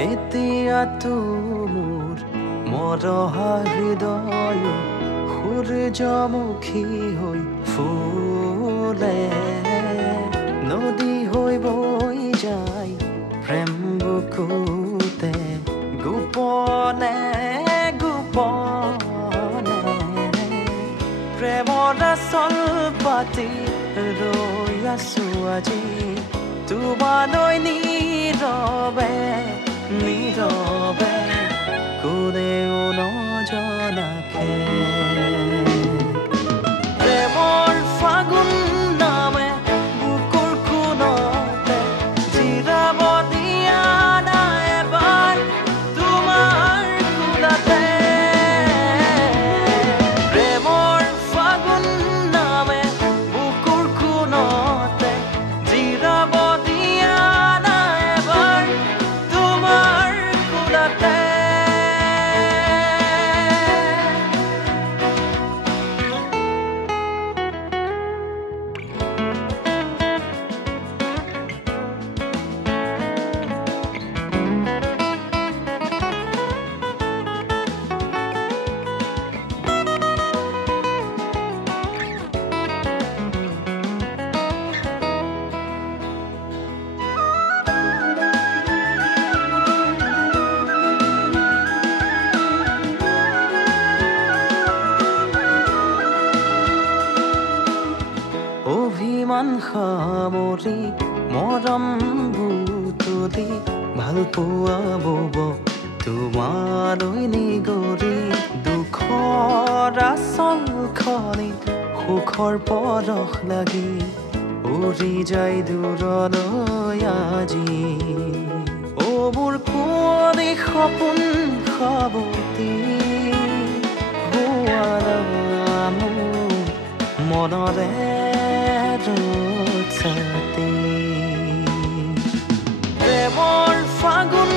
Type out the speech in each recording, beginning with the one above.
এতিয়া তোৰ মৰহা হৃদয় সূৰ্যমুখী হৈ ফুলে নদী হৈ বৈ যায় প্ৰেম বুকুতে গোপনে গোপনে প্ৰেমৰ আচল পাতি ৰৈ আছো আজি তোমালৈ নীৰৱে নীৰৱে কোনেও নজনাকে প্ৰেমৰ ফাগুন নামে বুকুৰ কোণতে জিৰাব দিয়া নাই এবাৰ তোমাৰ কোলাতে প্ৰেমৰ ফাগুন নামে বুকুৰ কোণতে জিৰাব দিয়া নাই এবাৰ তোমাৰ কোলাতে অভিমান সামৰি মৰম বুটলি ভাল পোৱা বব তোমালৈ নিগৰি দুখৰ আচল খনি সুখৰ পৰশ লাগি উৰি যায় দূৰলৈ আজি অ মোৰ কুঁৱলী সপোন সাৱতি হোৱা মোৰ মনৰে ছাতি প্ৰেমৰ ফাগুন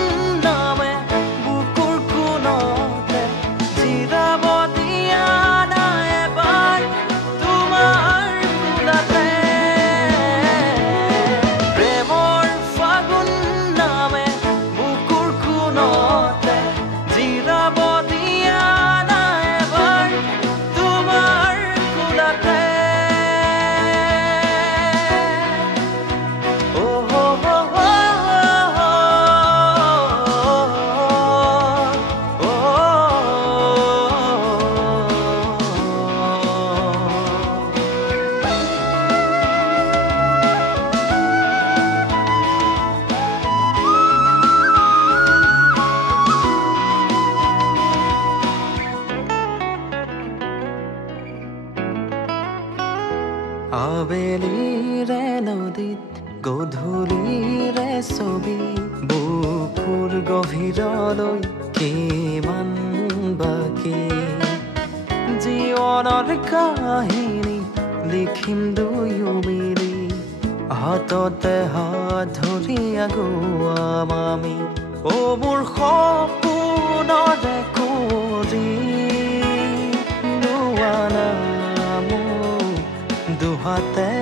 নামে বুকুৰ কোণতে জিৰাব দিয়া নাই এবাৰ তোমাৰ কোলাতে প্ৰেমৰ ফাগুন নামে বুকুৰ কোণতে জিৰাব দিয়া নাই এবাৰ তোমাৰ কোলাতে আবেলিৰে নদীত গধূলিৰে ছবি বুকুৰ গভীৰলৈ কিমান বাকী জীৱনৰ কাহিনী লিখিম দুয়ো মিলি হাততে হাত ধৰি আগুৱাম আমি অ মোৰ সপোনৰে কৰি লোৱা নাম দুহাতে